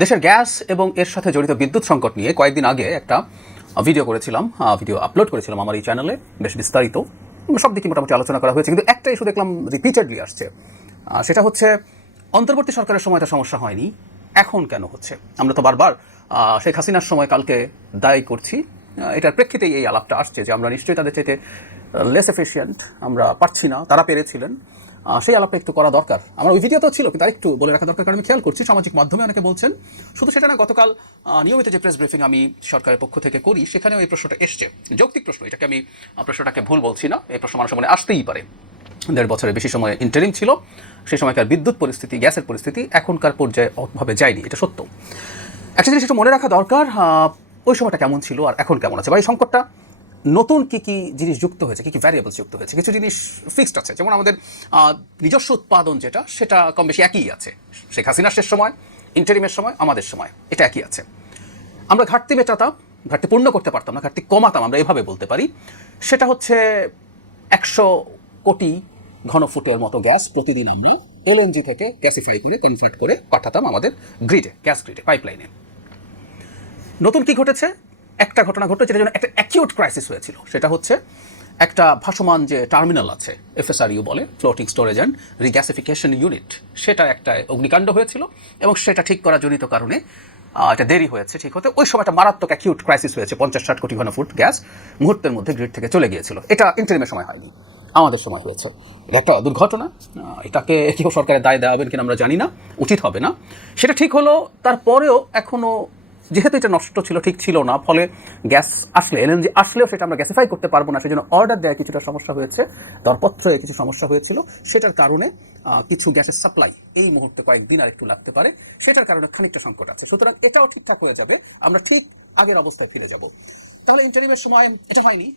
দেশের গ্যাস এবং এর সাথে জড়িত বিদ্যুৎ সংকট নিয়ে কয়েকদিন আগে একটা ভিডিও করেছিলাম, ভিডিও আপলোড করেছিলাম আমার এই চ্যানেলে, বেশ বিস্তারিত সব দিকে মোটামুটি আলোচনা করা হয়েছে। কিন্তু একটা ইস্যু দেখলাম রিপিটেডলি আসছে, সেটা হচ্ছে অন্তর্বর্তী সরকারের সময় তো সমস্যা হয়নি, এখন কেন হচ্ছে? আমরা তো বারবার শেখ হাসিনার সময় কালকে দায়ী করছি, এটার প্রেক্ষিতেই এই আলাপটা আসছে যে আমরা নিশ্চয়ই তাদের চাইতে লেস এফিশিয়েন্ট, আমরা পারছি না, তারা পেরেছিলেন। সেই আলাপটা একটু করা দরকার। আমার ওই ভিডিওতেও ছিল, কিন্তু আরেকটু বলে রাখা দরকার, কারণ আমি খেয়াল করছি সামাজিক মাধ্যমে অনেকে বলছেন। শুধু সেটা না, গতকাল নিয়মিত যে প্রেস ব্রিফিং আমি সরকারের পক্ষ থেকে করি, সেখানেও এই প্রশ্নটা এসছে। যৌক্তিক প্রশ্ন, এটাকে আমি প্রশ্নটাকে ভুল বলছি না, এই প্রশ্ন মানুষের মনে আসতেই পারে। 1.5 বছরের বেশি সময় ইন্টারিম ছিল, সেই সময়কার বিদ্যুৎ পরিস্থিতি, গ্যাসের পরিস্থিতি এখনকার পর্যায়ে ভাবে যায়নি, এটা সত্য। একটা জিনিস একটু মনে রাখা দরকার, ওই সময়টা কেমন ছিল আর এখন কেমন আছে, বা এই সংকটটা নতুন কী কী জিনিস যুক্ত হয়েছে, কী কী ভ্যারিয়েবলস যুক্ত হয়েছে। কিছু জিনিস ফিক্সড আছে, যেমন আমাদের নিজস্ব উৎপাদন যেটা, সেটা কম বেশি একই আছে। শেখ হাসিনার শেষ সময়, ইন্টারিমের সময়, আমাদের সময় এটা একই আছে। আমরা ঘাটতি মেটাতাম, ঘাটতি পূর্ণ করতে পারতাম না, ঘাটতি কমাতাম, আমরা এভাবে বলতে পারি। সেটা হচ্ছে 100 কোটি ঘনফুটের মতো গ্যাস প্রতিদিন আমরা এলএনজি থেকে গ্যাসিফাই করে কনভার্ট করে পাঠাতাম আমাদের গ্রিডে, গ্যাস গ্রিডে, পাইপলাইনে। নতুন কি ঘটেছে? একটা ঘটনা ঘটছে যেটার জন্য একটা অ্যাকিউট ক্রাইসিস হয়েছিল। সেটা হচ্ছে একটা ভাসমান যে টার্মিনাল আছে, এফএসআরইউ বলে, floating storage and regasification unit, সেটা একটা অগ্নিকাণ্ড হয়েছিল এবং সেটা ঠিক করার জনিত কারণে এটা দেরি হয়েছে ঠিক হতে। ওই সময়টা মারাত্মক অ্যাকিউট ক্রাইসিস হয়েছে, 50-60 কোটি ঘনফুট গ্যাস মুহূর্তের মধ্যে গ্রিড থেকে চলে গিয়েছিল। এটা ইন্টারিমের সময় হয়নি, আমাদের সময় হয়েছে। এটা একটা দুর্ঘটনা, এটাকে কেউ সরকারের দায় দেওয়াবেন কিনা আমরা জানি না, উচিত হবে না। সেটা ঠিক হলো, তারপরেও এখনও যেহেতু এটা নষ্ট ছিল, ঠিক ছিল না, ফলে গ্যাস আসলে, এলএনজি আসলেও সেটা আমরা গ্যাসিফাই করতে পারবো না। সেজন্য অর্ডার দেওয়ার কিছুটা সমস্যা হয়েছে, দরপত্রে কিছু সমস্যা হয়েছিল, সেটার কারণে কিছু গ্যাসের সাপ্লাই এই মুহূর্তে কয়েকদিন আর একটু লাগতে পারে, সেটার কারণে খানিকটা সংকট আছে। সুতরাং এটাও ঠিকঠাক হয়ে যাবে, আমরা ঠিক আগের অবস্থায় ফিরে যাব। তাহলে ইন্টারিমের সময় এটা হয়নি।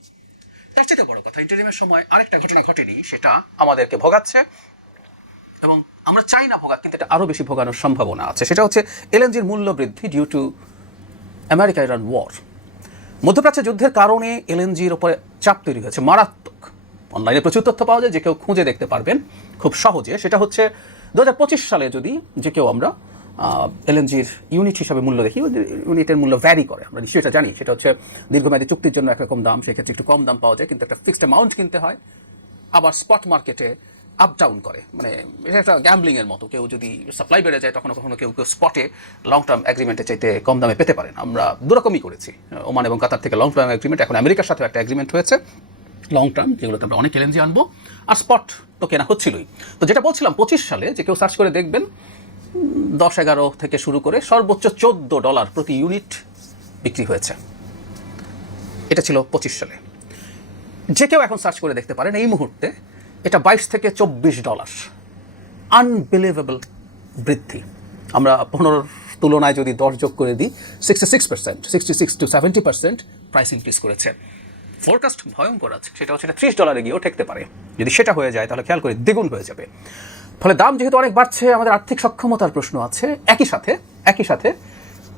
তার চেয়ে বড় কথা, ইন্টারিমের সময় আরেকটা ঘটনা ঘটেনি, সেটা আমাদেরকে ভোগাচ্ছে এবং আমরা চাই না ভোগাক, কিন্তু এটা আরও বেশি ভোগানোর সম্ভাবনা আছে। সেটা হচ্ছে এলএনজির মূল্য বৃদ্ধি due to America Iran war. মধ্যপ্রাচ্যের যুদ্ধের কারণে এলএনজির উপরে চাপ তৈরি হয়েছে মারাত্মক। অনলাইনে প্রচুর তথ্য পাওয়া যায়, যে কেউ খুঁজে দেখতে পারবেন খুব সহজে। সেটা হচ্ছে 2025 সালে যদি যে কেউ আমরা এলএনজির ইউনিট হিসাবে মূল্য দেখি, ইউনিটের মূল্য ভ্যারি করে, আমরা নিশ্চয়ই এটা জানি। সেটা হচ্ছে দীর্ঘমেয়াদী চুক্তির জন্য একরকম দাম, সেক্ষেত্রে একটু কম দাম পাওয়া যায়, কিন্তু একটা ফিক্সড অ্যামাউন্ট কিনতে হয়। আবার স্পট মার্কেটে আপ ডাউন করে, মানে এটা একটা গ্যাম্বলিংয়ের মতো। কেউ যদি সাপ্লাই বেড়ে যায়, তখন কখনো কেউ স্পটে লং টার্ম এগ্রিমেন্টের চাইতে কম দামে পেতে পারেন। আমরা দুরকমই করেছি, ওমান এবং কাতার থেকে লং টার্ম এগ্রিমেন্ট, এখন আমেরিকার সাথে একটা এগ্রিমেন্ট হয়েছে লং টার্ম, যেগুলোতে আমরা অনেক এলএনজি আনবো, আর স্পট তো কেনা হচ্ছিলই। তো যেটা বলছিলাম, 25 সালে যে কেউ সার্চ করে দেখবেন, 10-11 থেকে শুরু করে সর্বোচ্চ $14 প্রতি ইউনিট বিক্রি হয়েছে। এটা ছিল 25 সালে। যে কেউ এখন সার্চ করে দেখতে পারেন, এই মুহূর্তে এটা $22 থেকে $24। আনবিলিভেবল বৃদ্ধি। আমরা 15 তুলনায় যদি 10 যোগ করে দিই, 66%, 66 to 70% প্রাইস ইনক্রিজ করেছে। ফোরকাস্ট ভয়ঙ্কর আছে, সেটা হচ্ছে $30 গিয়েও ঠেকতে পারে। যদি সেটা হয়ে যায়, তাহলে খেয়াল করে দ্বিগুণ হয়ে যাবে। ফলে দাম যেহেতু অনেক বাড়ছে, আমাদের আর্থিক সক্ষমতার প্রশ্ন আছে, একই সাথে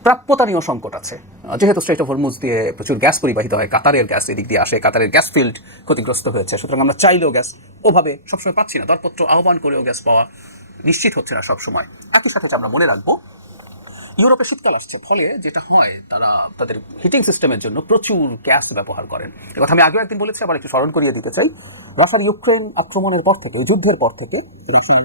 প্রাপ্যতা নিয়েও সংকট আছে। যেহেতু স্ট্রেট অফ হরমুজ দিয়ে প্রচুর গ্যাস পরিবাহিত হয়, কাতারের গ্যাস এদিক দিয়ে আসে, কাতারের গ্যাস ফিল্ড ক্ষতিগ্রস্ত হয়েছে। সুতরাং আমরা চাইলেও গ্যাস ওভাবে সবসময় পাচ্ছি না, দরপত্র আহ্বান করেও গ্যাস পাওয়া নিশ্চিত হচ্ছে না সবসময়। একই সাথে আমরা মনে রাখবো, ইউরোপে শীতকাল আসছে, ফলে যেটা হয়, তারা তাদের হিটিং সিস্টেমের জন্য প্রচুর গ্যাস ব্যবহার করেন। কথা আমি আগেও একদিন বলেছি, আবার একটু স্মরণ করিয়ে দিতে চাই। রাশিয়ার ইউক্রেন আক্রমণের পর থেকে, যুদ্ধের পর থেকে রাশিয়ার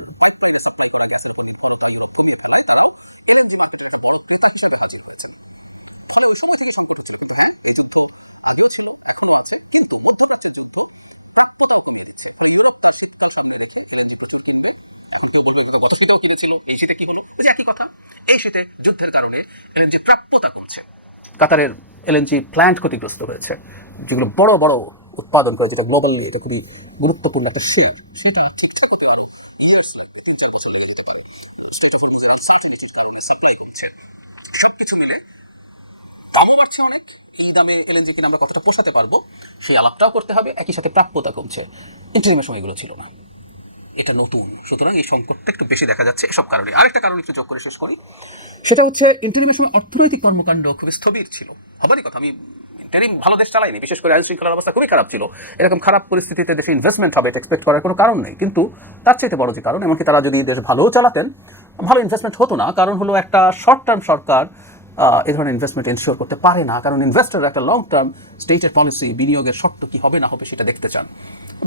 যুদ্ধের কারণে এলএনজি প্রাপ্যতা কমছে। কাতারের এলএনজি প্ল্যান্ট ক্ষতিগ্রস্ত হয়েছে, যেগুলো বড় বড় উৎপাদন করে, যেটা গ্লোবালি এটা খুবই গুরুত্বপূর্ণ একটা শেয়ার, সেটা ঠিকঠাক হতে পারে সাপ্লাই হচ্ছে। সবকিছু মিলে দামও বাড়ছে অনেক। এই দামে এলএনজি কিনা আমরা কতটা পোষাতে পারবো, সেই আলাপটাও করতে হবে। একই সাথে প্রাপ্যতা কমছে, ইন্টারিমের সময় এগুলো ছিল না, এটা নতুন। সুতরাং এই সংকটটা একটু বেশি দেখা যাচ্ছে এসব কারণে। আরেকটা কারণ একটু যোগ করে শেষ করি, সেটা হচ্ছে ইন্টারিমের সময় অর্থনৈতিক কর্মকাণ্ড খুবই স্থবির ছিল। হবারই কথা, আমি ইন্টারিম ভালো দেশ চালাইনি, বিশেষ করে আইন শৃঙ্খলার অবস্থা খুবই খারাপ ছিল। এরকম খারাপ পরিস্থিতিতে দেশে ইনভেস্টমেন্ট হবে এটা এক্সপেক্ট করার কোনো কারণ নেই। কিন্তু তার চাইতে বড় যে কারণ, এমনকি তারা যদি দেশ ভালোও চালাতেন, ভালো ইনভেস্টমেন্ট হতো না। কারণ হলো একটা শর্ট টার্ম সরকার এই ধরনের ইনভেস্টমেন্ট এনশিওর করতে পারে না, কারণ ইনভেস্টররা একটা লং টার্ম স্টেটের পলিসি, বিনিয়োগের শর্ত কী হবে না হবে সেটা দেখতে চান।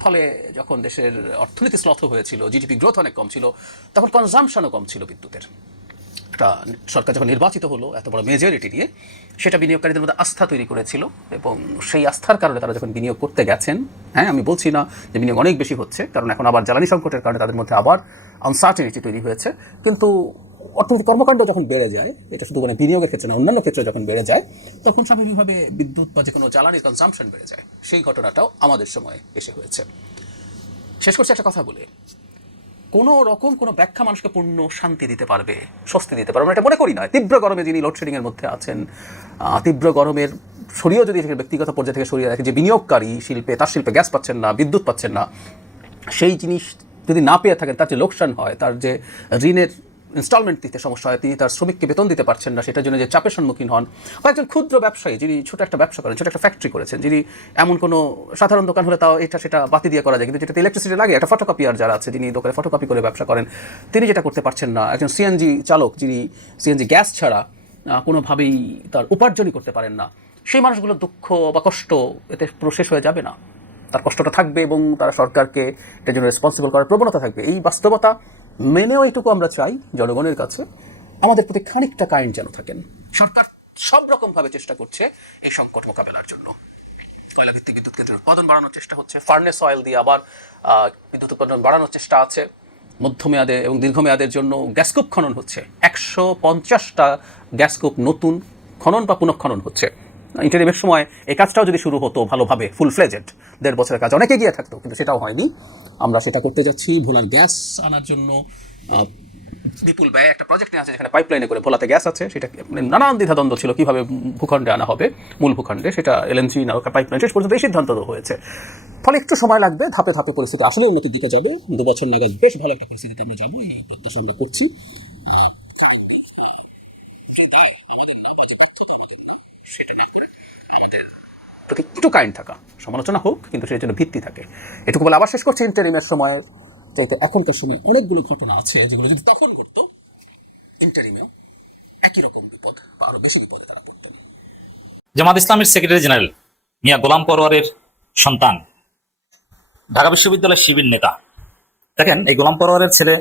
ফলে যখন দেশের অর্থনীতি স্লথ হয়েছিল, জিডিপি গ্রোথ অনেক কম ছিল, তখন কনজাম্পশনও কম ছিল বিদ্যুতের। একটা সরকার যখন নির্বাচিত হলো এত বড় মেজরিটি নিয়ে, সেটা বিনিয়োগকারীদের মধ্যে আস্থা তৈরি করেছিল, এবং সেই আস্থার কারণে তারা যখন বিনিয়োগ করতে গেছেন, হ্যাঁ আমি বলছি না যে বিনিয়োগ অনেক বেশি হচ্ছে, কারণ এখন আবার জ্বালানি সংকটের কারণে তাদের মধ্যে আবার আনসার্টেনিটি তৈরি হয়েছে, কিন্তু অর্থনৈতিক কর্মকাণ্ড যখন বেড়ে যায়, এটা শুধু মানে বিনিয়োগের ক্ষেত্রে না, অন্যান্য ক্ষেত্রে যখন বেড়ে যায়, তখন স্বাভাবিকভাবে বিদ্যুৎ বা যে কোনো জ্বালানির কনজাম্পশন বেড়ে যায়। সেই ঘটনাটাও আমাদের সময়ে এসে হয়েছে। শেষ করছি একটা কথা বলে, কোনো রকম কোনো ব্যাখ্যা মানুষকে পূর্ণ শান্তি দিতে পারবে, স্বস্তি দিতে পারবে, আমরা এটা মনে করি না। তীব্র গরমে যিনি লোডশেডিংয়ের মধ্যে আছেন, তীব্র গরমের সরিয়েও যদি ব্যক্তিগত পর্যায়ে থেকে সরিয়ে রাখে, যে বিনিয়োগকারী শিল্পে, তার শিল্পে গ্যাস পাচ্ছেন না, বিদ্যুৎ পাচ্ছেন না, সেই জিনিস যদি না পেয়ে থাকেন, তার যে লোকসান হয়, তার যে ঋণের ইনস্টলমেন্ট দিতে সমস্যা হয়, তিনি তার শ্রমিককে বেতন দিতে পারছেন না, সেটার জন্য যে চাপের সম্মুখীন হন, বা একজন ক্ষুদ্র ব্যবসায়ী যিনি ছোটো একটা ব্যবসা করেন, ছোটো একটা ফ্যাক্টরি করেছেন, যিনি এমন কোনো সাধারণ দোকান হলে তাও এটা সেটা বাতি দিয়ে করা যায়, কিন্তু যেটাতে ইলেকট্রিসিটি লাগে, একটা ফটোকপিয়ার যারা আছে, যিনি দোকানে ফটোকপি করে ব্যবসা করেন, তিনি যেটা করতে পারছেন না, একজন সিএনজি চালক যিনি সিএনজি গ্যাস ছাড়া কোনোভাবেই তার উপার্জনই করতে পারেন না, সেই মানুষগুলোর দুঃখ বা কষ্ট এতে পুরো শেষ হয়ে যাবে না, তার কষ্টটা থাকবে, এবং তারা সরকারকে এটার জন্য রেসপন্সিবল করার প্রবণতা থাকবে। এই বাস্তবতা মেনেও এইটুকু আমরা চাই জনগণের কাছে, আমাদের প্রতি খানিকটা কাইন্ড যেন থাকেন। সরকার সব রকমভাবে চেষ্টা করছে এই সংকট মোকাবেলার জন্য। কয়লা ভিত্তিক বিদ্যুৎ কেন্দ্রের উৎপাদন বাড়ানোর চেষ্টা হচ্ছে, ফার্নেস অয়েল দিয়ে আবার বিদ্যুৎ উৎপাদন বাড়ানোর চেষ্টা আছে, মধ্যমেয়াদে এবং দীর্ঘমেয়াদের জন্য গ্যাসকূপ খনন হচ্ছে, 150টা গ্যাসকূপ নতুন খনন বা পুনঃখনন হচ্ছে। ইন্টারিমের সময় এই কাজটাও যদি শুরু হতো ভালোভাবে, ফুল ফ্লেজেড, 1.5 বছরের কাজ অনেক এগিয়ে থাকতো, কিন্তু সেটাও হয়নি। আমরা সেটা করতে যাচ্ছি। ভোলার গ্যাস আনার জন্য বিপুল ব্যয় একটা প্রজেক্ট নিয়ে আছে, যেখানে পাইপলাইনে করে ভোলাতে গ্যাস আছে, সেটা নানান দ্বিধাদ্বন্দ্ব ছিল কীভাবে ভূখণ্ডে আনা হবে, মূল ভূখণ্ডে, সেটা এলএনজি না পাইপলাইন, শেষ পর্যন্ত এই সিদ্ধান্ত হয়েছে। ফলে একটু সময় লাগবে, ধাপে ধাপে পরিস্থিতি আসলে উন্নতির দিকে যাবে, 2 বছর নাগাদ বেশ ভালো একটা পরিস্থিতিতে আমরা যাবো, এই প্রত্যাশা আমরা করছি। সেটা না করে আমাদের প্রতি একটু কাইন্ড থাকা, সমালোচনা হোক কিন্তু সেই জন্য ভিত্তি থাকে। এটুকু বলে আবার শেষ করছি, ইন্টারিমের সময়ের চাইতে এখনকার সময় অনেকগুলো ঘটনা আছে যেগুলো যদি তখন ঘটতো, ইন্টারিমেও একই রকম বিপদ বা আরো বেশি বিপদে তারা পড়তেন। জামাত ইসলামের সেক্রেটারি জেনারেল মিয়া গোলাম পরোয়ারের সন্তান, ঢাকা বিশ্ববিদ্যালয়ের শিবির নেতা। দেখেন, এই গোলাম পরোয়ারের ছেলে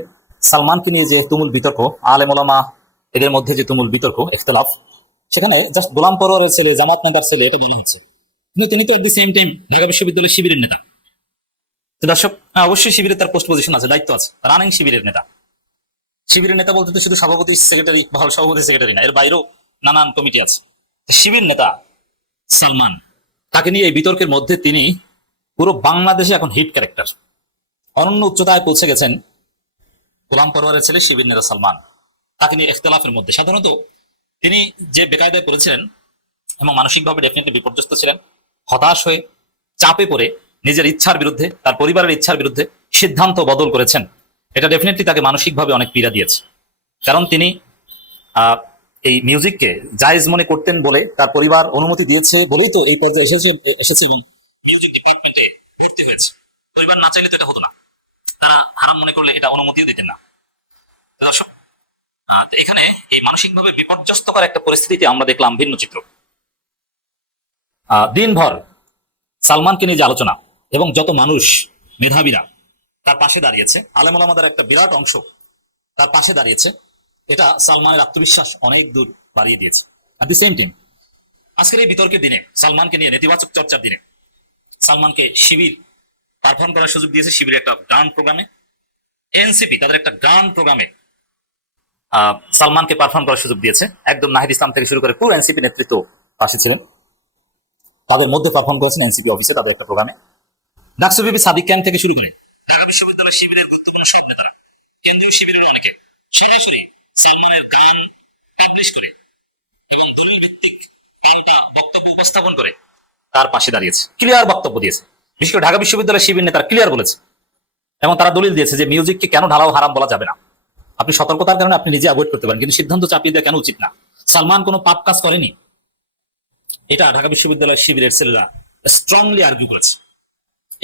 সালমানকে নিয়ে যে তুমুল বিতর্ক, আলেম ওলামা এদের মধ্যে যে তুমুল বিতর্ক, ইখতলাফ, সেখানে জাস্ট গোলাম পরোয়ারের ছেলে, জামাত নেতার ছেলে এটা মনে হচ্ছে, কিন্তু তিনি তো এট দি সেম টাইম ঢাকা বিশ্ববিদ্যালয়ের শিবিরের নেতা। তো দর্শক, অবশ্যই শিবিরে তার পোস্ট পজিশন আছে, দায়িত্ব আছে, রানিং শিবিরের নেতা। শিবিরের নেতা বলতে তো শুধু সভাপতি সেক্রেটারি বা সভাপতি সেক্রেটারি না, এর বাইরেও নানান কমিটি আছে। শিবির নেতা সালমান, তাকে নিয়ে এই বিতর্কের মধ্যে তিনি পুরো বাংলাদেশে এখন হিট ক্যারেক্টার, অনন্য উচ্চতায় পৌঁছে গেছেন গোলাম পরোয়ারের ছেলে শিবির নেতা সালমান। তাকে নিয়ে ইখতলাফের মধ্যে সাধারণত তিনি যে বেকায়দায় পড়েছিলেন এবং মানসিকভাবে ডেফিনেটলি বিপর্যস্ত ছিলেন, হতাশ হয়ে চাপে পড়ে নিজের ইচ্ছার বিরুদ্ধে, তার পরিবারের ইচ্ছার বিরুদ্ধে সিদ্ধান্ত বদল করেছেন, এটা ডেফিনেটলি তাকে মানসিকভাবে অনেক পীড়া দিয়েছে। কারণ তিনি এই মিউজিককে জায়েজ মনে করতেন বলে তার পরিবার অনুমতি দিয়েছে বলেই তো এই পর্যায়ে এসেছে এবং মিউজিক ডিপার্টমেন্টে ভর্তি হয়েছে। পরিবার না চাইলে তো এটা হতো না, তারা হারাম মনে করলে এটা অনুমতিও দিতেন না। দর্শক, তো এখানে এই মানসিকভাবে বিপর্যস্তকর একটা পরিস্থিতিতে আমরা দেখলাম ভিন্ন চিত্র। দিনভর সালমানকে নিয়ে যে আলোচনা, এবং যত মানুষ মেধাবীরা তার পাশে দাঁড়িয়েছে, আলেম ওলামাদের একটা বিরাট অংশ তার পাশে দাঁড়িয়েছে, এটা সালমানের আত্মবিশ্বাস অনেক দূর বাড়িয়ে দিয়েছে। অ্যাট দি সেম টাইম আজকের এই বিতর্কের দিনে, সালমানকে নিয়ে নেতিবাচক চর্চার দিনে, সালমানকে শিবির পারফর্ম করার সুযোগ দিয়েছে। শিবিরের একটা গান প্রোগ্রামে, এনসিপি তাদের একটা গান প্রোগ্রামে সালমানকে পারফর্ম করার সুযোগ দিয়েছে। একদম নাহিদ ইসলাম থেকে শুরু করে পুরো এনসিপি নেতৃত্ব পাশে ছিলেন, তাদের মধ্যে পারফর্ম করেছেন এনসিপি অফিসে তাদের একটা প্রোগ্রামে। ডাকসু বিবি সাদিক ক্যাম্প থেকে শুরু করে ঢাকা বিশ্ববিদ্যালয়ের শিবিরের গুরুত্বপূর্ণ সব নেতারা, কেন্দ্রীয় শিবিরের অনেকে সরাসরি সালমানের গান পাবলিশ করে এবং দলিল ভিত্তিক গানটা বক্তব্য উপস্থাপন করে তার পাশে দাঁড়িয়েছে, ক্লিয়ার বক্তব্য দিয়েছে। বিশেষ করে ঢাকা বিশ্ববিদ্যালয়ের শিবির নেতারা ক্লিয়ার বলেছে এবং তারা দলিল দিয়েছে যে মিউজিককে কেন ঢালাও হারাম বলা যাবে না। আপনি সতর্কতার কারণে আপনি নিজে অ্যাভয়েড করতে পারেন, কিন্তু সিদ্ধান্ত চাপিয়ে দেওয়া কেন উচিত না। সালমান কোনো পাপ কাজ করেনি, এটা ঢাকা বিশ্ববিদ্যালয়ের শিবিরের ছেলেরা স্ট্রংলি আর্গুই করেছে।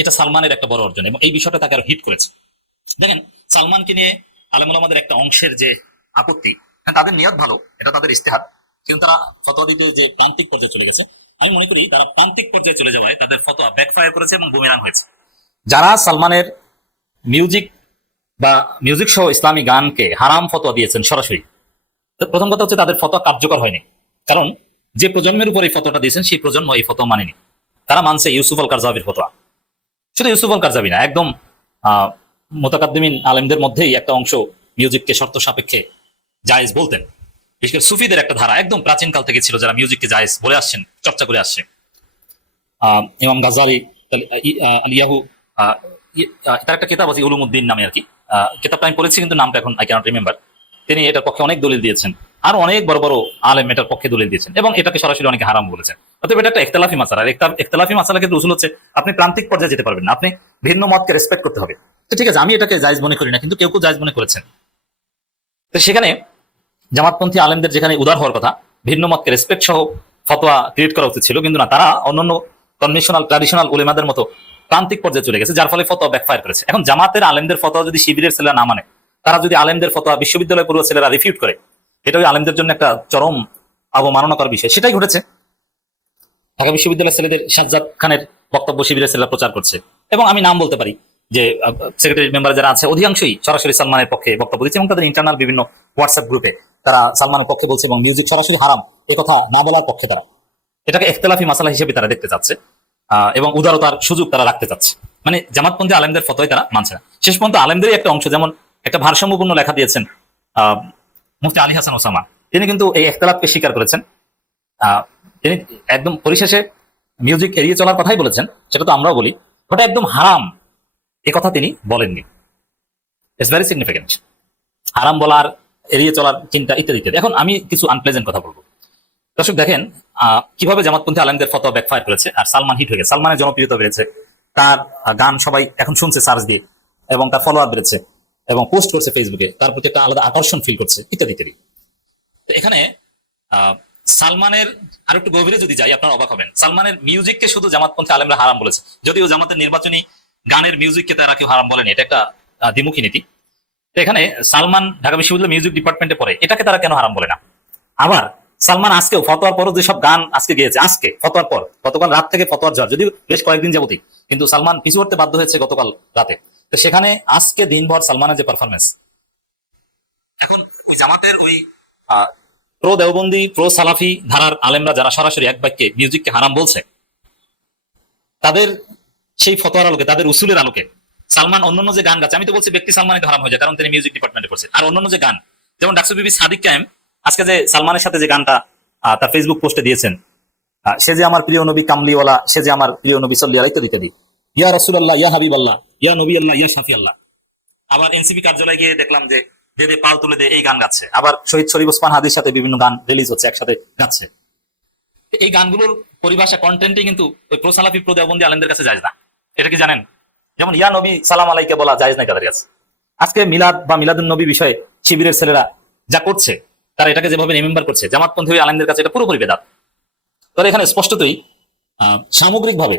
এটা সালমানের একটা বড় অর্জন এবং এই বিষয়টা তাকে আরো হিট করেছে। দেখেন, সালমানকে নিয়ে আলেম ওলামাদের একটা অংশের যে আপত্তি, হ্যাঁ তাদের নিয়ত ভালো, এটা তাদের ইস্তেহাদ, কিন্তু তারা ফতোয়া দিতে যে প্রান্তিক পর্যায়ে চলে গেছে, আমি মনে করি তারা প্রান্তিক পর্যায়ে চলে যাওয়ায় তাদের ফতোয়া ব্যাকফায়ার করেছে এবং বুমেরাং হয়েছে। যারা সালমানের মিউজিক বা মিউজিক সহ ইসলামী গানকে হারাম ফতোয়া দিয়েছেন সরাসরি, তো প্রথম কথা হচ্ছে তাদের ফতোয়া কার্যকর হয়নি, কারণ যে প্রজন্মের উপর এই ফতোয়াটা দিয়েছেন সেই প্রজন্ম এই ফতোয়া মানেনি। তারা মানছে ইউসুফ আল কারজাবির ফতোয়া। শুধু ইউসুফ আল কারজাবি না, একদম মুতাকাদ্দিমিন আলেমদের মধ্যেই একটা অংশ মিউজিককে শর্ত সাপেক্ষে জায়েজ বলতেন। বিশেষ করে সুফিদের একটা ধারা একদম প্রাচীনকাল থেকে ছিল, যারা মিউজিককে জায়েজ বলে আসছেন, চর্চা করে আসছে। ইমাম গাজ্জালি আলিয়াহু তার একটা কিতাব আছে উলুমুদ্দিন নামে আর কি, কিতাবটা আমি পড়েছি কিন্তু নামটা এখন আই ক্যানট রিমেম্বার। তিনি এটার পক্ষে অনেক দলিল দিয়েছেন, আর অনেক বড় বড় আলেম এটার পক্ষে দলিল দিয়েছেন, এবং এটাকে সরাসরি অনেকে হারাম বলেছেন। অতএব এটা একটা ইখতিলাফি মাসালা। আর ইখতিলাফি মাসালা কিন্তু উসুল হচ্ছে আপনি প্রান্তিক পর্যায়ে যেতে পারবেন না, আপনি ভিন্ন মতকে রেসপেক্ট করতে হবে। তো ঠিক আছে, আমি এটাকে জায়েজ মনে করি না, কিন্তু কেউ কেউ জায়েজ মনে করেছেন। তো সেখানে জামাতপন্থী আলেমদের যেখানে উদার হওয়ার কথা, ভিন্ন মতকে রেসপেক্ট সহ ফতোয়া ক্রিয়েট করা উচিত ছিল, কিন্তু না, তারা অন্যান্য কনভেনশনাল ট্র্যাডিশনাল উলেমাদের মতো প্রান্তিক পর্যায়ে চলে গেছে, যার ফলে ফতোয়া ব্যাকফায়ার করেছে। এখন জামাতের আলেমদের ফতোয়া যদি শিবিরের ছেলেরা না মানে, তারা যদি আলেমদের ফতোয়া বিশ্ববিদ্যালয় পড়ুয়া ছেলেরা রিফিউট করে, এটা ওই আলেমদের জন্য একটা চরম অবমাননাকর বিষয়। সেটাই ঘটেছে। ঢাকা বিশ্ববিদ্যালয়ের ছেলেদের সাজ্জাদ খানের বক্তব্য শিবিরের ছেলেরা প্রচার করছে, এবং আমি নাম বলতে পারি যে সেক্রেটারি মেম্বার যারা আছে অধিকাংশই সরাসরি সালমানের পক্ষে বক্তব্য দিচ্ছে, এবং তাদের ইন্টারনাল বিভিন্ন হোয়াটসঅ্যাপ গ্রুপে তারা সালমানের পক্ষে বলছে, এবং মিউজিক সরাসরি হারাম এই কথা না বলার পক্ষে তারা এটাকে ইখতিলাফি মাসালা হিসেবে তারা দেখতে চাচ্ছে, এবং উদারতার সুযোগ তারা রাখতে চাচ্ছে। মানে জামাতপন্থী আলেমদের ফতোয়াই তারা মানছে না। শেষ পর্যন্ত আলেমদেরই একটা অংশ, যেমন একটা ভারসাম্যপূর্ণ লেখা দিয়েছেন মুফতি আলী হাসান ওসামা, তিনি কিন্তু এই ইখতিলাফকে স্বীকার করেছেন। তিনি একদম পরিশেষে মিউজিক এড়িয়ে চলার কথাই বলেছেন, সেটা তো আমরাও বলি, ওটা একদম হারাম এ কথা তিনি বলেননি। It's very significant. হারাম বলার, এড়িয়ে চলার চিন্তা ইত্যাদি ইত্যাদি। এখন আমি কিছু আনপ্লেজেন্ট কথা বলবো। দর্শক দেখেন কিভাবে জামাতপন্থী আলেমদের ফতোয়া ব্যাকফায়ার করেছে, আর সালমান হিট হয়ে গেছে, সালমানের জনপ্রিয়তা বেড়েছে, তার গান সবাই এখন শুনছে সার্চ দিয়ে, এবং তার ফলোয়ার বেড়েছে, এবং পোস্ট করছে ফেসবুকে, তার প্রতি একটা আলাদা আকর্ষণ ফিল করছে, ইত্যাদি ইত্যাদি। তো এখানে সালমানের আর একটু গভীরে যদি যাই, আপনারা অবাক হবেন। সালমানের মিউজিককে শুধু জামাতপন্থী আলেমরা হারাম বলেছে, যদিও জামাতের নির্বাচনী গানের মিউজিককে তারা কেউ হারাম বলেনি, এটা একটা দ্বিমুখী নীতি। তো এখানে সালমান ঢাকা বিশ্ববিদ্যালয় মিউজিক ডিপার্টমেন্টে পড়ে, এটাকে তারা কেন হারাম বলে না? আবার সালমান আজকেও ফতোয়ার পরও যেসব গান আজকে গিয়েছে, আজকে ফতোয়ার পর, গতকাল রাত থেকে ফতোয়ার ঝড়, যদিও বেশ কয়েকদিন যাবতই, কিন্তু সালমান পিছু হতে বাধ্য হয়েছে গতকাল রাতে। তো সেখানে আজকে দিনভর সালমানের যে পারফরমেন্স, এখন ওই জামাতের ওই প্রো দেওবন্দি প্রো সালাফি ধারার আলেমরা যারা সরাসরি এক বাক্যে মিউজিককে হারাম বলছে, তাদের সেই ফতোয়ার আলোকে, তাদের উসুলের আলোকে সালমান অন্যান্য যে গান গাচ্ছে, আমি তো বলছি ব্যক্তি সালমানের হারাম হয়ে যায়, কারণ তিনি মিউজিক ডিপার্টমেন্টে করছে, আর অন্যান্য যে গান, যেমন ডাকসু বিবি সাদিক কায়েম আজকে যে সালমানের সাথে যে গানটা তার ফেসবুক পোস্টে দিয়েছেন, সে যে আমার প্রিয় নবী কামলিওয়ালা, সে যে আমার প্রিয় নবী সাল্লাল্লাহু আলাইহি ইত্যাদি, ইয়া রাসূলুল্লাহ, ইয়া হাবিবাল্লাহ, ইয়া নবী আল্লাহ, ইয়া শাফি আল্লাহ। আবার এনসিপি কার্যালয়ে গিয়ে দেখলাম যে দে দে পাল তুলে দে এই গান গাচ্ছে। আবার শহীদ শরীফ ওসমান হাদির সাথে বিভিন্ন গান রিলিজ হচ্ছে, একসাথে গাচ্ছে। এই গানগুলোর পরিভাষা কন্টেন্টই কিন্তু ওই প্রসালাফি প্রো দেওবন্দি আলেমদের কাছে জায়েজ না। এটা কি জানেন? যেমন ইয়া নবী সালাম আলাইকে বলা জায়েজ নাই তাদের কাছে। আজকে মিলাদ বা মিলাদুন নবী বিষয়ে শিবিরের ছেলেরা যা করছে, তারা এটাকে যেভাবে রিমেম্বার করছে, জামাতপন্থী আলেমদের কাছে এটা পুরোপুরি বেদাত। তাহলে এখানে স্পষ্টতই সামগ্রিকভাবে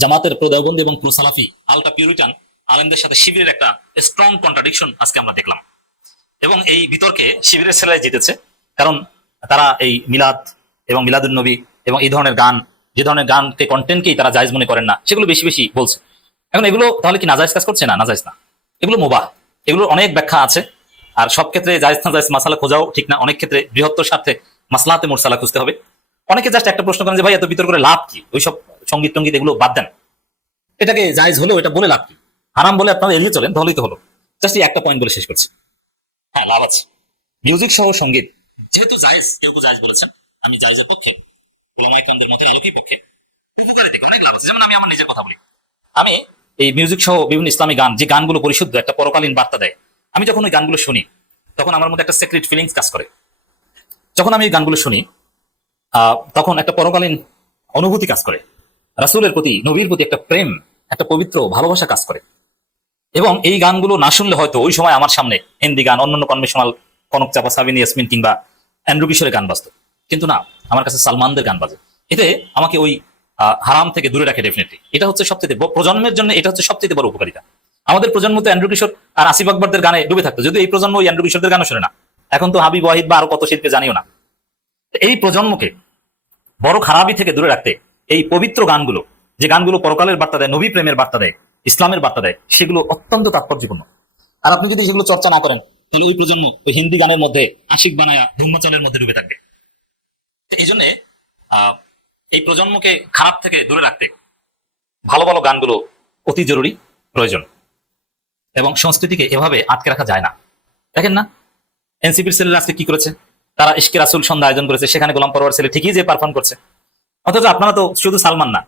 জামাতের প্রো দেওবন্দি এবং প্রো সালাফি আলটা পিউরিটান আলেমদের সাথে শিবিরের একটা স্ট্রং কন্ট্রাডিকশন আজকে আমরা দেখলাম। এবং এই বিতর্কে শিবিরের ছেলেরাই জিতেছে, কারণ তারা এই মিলাদ এবং মিলাদুন নবী এবং এই ধরনের গান, যে ধরনের গানকে কন্টেন্টকেই তারা জায়েজ মনে করেন না, সেগুলো বেশি বেশি বলছে। এখন এগুলো তাহলে কি নাজায়েজ কাজ করছে? না, নাজায়েজ না, এগুলো মুবাহ। এগুলোর অনেক ব্যাখ্যা আছে, আর সব ক্ষেত্রে জায়েজ না জায়েজ মাসালা খোঁজাও ঠিক না। অনেক ক্ষেত্রে বৃহত্তর স্বার্থে মাসলাহাতে মুরসালা খুঁজতে হবে। অনেকে জাস্ট একটা প্রশ্ন করেন যে ভাই এত বিতর্ক করে লাভ কি, ওইসব সঙ্গীত টঙ্গীত এগুলো বাদ দেন, এটাকে জায়েজ হলেও এটা বলে লাভ কি, হারাম বলে আপনারা এড়িয়ে চলেন, তাহলেই তো হলো। জাস্ট একটা পয়েন্ট বলে শেষ করছি। হ্যাঁ, লাভ আছে। মিউজিক সহ সঙ্গীত যেহেতু জায়েজ, কেউ কেউ জায়েজ বলেছেন, আমি জায়েজের পক্ষে, ওলামা ইকরামদের মতে একই পক্ষে। উপকারী থেকে অনেক লাভ আছে। যেমন আমি আমার নিজের কথা বলি, আমি এই মিউজিক সহ বিভিন্ন ইসলামী গান, যে গানগুলো পরিশুদ্ধ, একটা পরকালীন বার্তা দেয়, আমি যখন ওই গানগুলো শুনি তখন আমার মধ্যে একটা সিক্রেট ফিলিংস কাজ করে। যখন আমি এই গানগুলো শুনি তখন একটা পরকালীন অনুভূতি কাজ করে, রাসূলের প্রতি, নবীর প্রতি একটা প্রেম, একটা পবিত্র ভালোবাসা কাজ করে। এবং এই গানগুলো না শুনলে হয়তো ওই সময় আমার সামনে হিন্দি গান, অন্যান্য কনভেনশনাল কনক চাপা, সাবিনা ইয়াসমিন কিংবা অ্যান্ড্রু কিশোরের গান বাজত, কিন্তু না, আমার কাছে সালমানদের গান বাজে। এতে আমাকে ওই হারাম থেকে দূরে রাখে ডেফিনেটলি। এটা হচ্ছে সবচেয়ে প্রজন্মের জন্য এটা হচ্ছে সবচেয়ে বড় উপকারিতা। আমাদের প্রজন্ম তো অ্যান্ড্রু কিশোর আর আসিফ আকবরদের গানে ডুবে থাকতো, যদিও এই প্রজন্ম ওই অ্যান্ড্রু কিশোরদের গানও শোনে না, এখন তো হাবিব ওয়াহিদ বা আরো কত শিল্পী জানিও না। এই প্রজন্মকে বড় খারাপি থেকে দূরে রাখতে এই পবিত্র গানগুলো, যে গানগুলো পরকালের বার্তা দেয়, নবী প্রেমের বার্তা দেয়, ইসলামের বার্তা দেয়, সেগুলো অত্যন্ত তাৎপর্যপূর্ণ। আর আপনি যদি সেগুলো চর্চা না করেন, তাহলে ওই প্রজন্ম ওই হিন্দি গানের মধ্যে আশিক বানায়া ধুম্মাচালের মধ্যে ডুবে থাকবে। এই জন্য এই প্রজন্মকে খারাপ থেকে দূরে রাখতে ভালো ভালো গানগুলো অতি জরুরি প্রয়োজন, এবং সংস্কৃতিকে এভাবে আটকে রাখা যায় না। দেখেন না এনসিপির ছেলেরা আজকে কি করেছে, তারা ইশকে রাসূল সন্ধ্যা আয়োজন করেছে, সেখানে গোলাম পরোয়ার ছেলে ঠিকই যে পারফর্ম করছে, অথচ আপনারা তো শুধু সালমান না,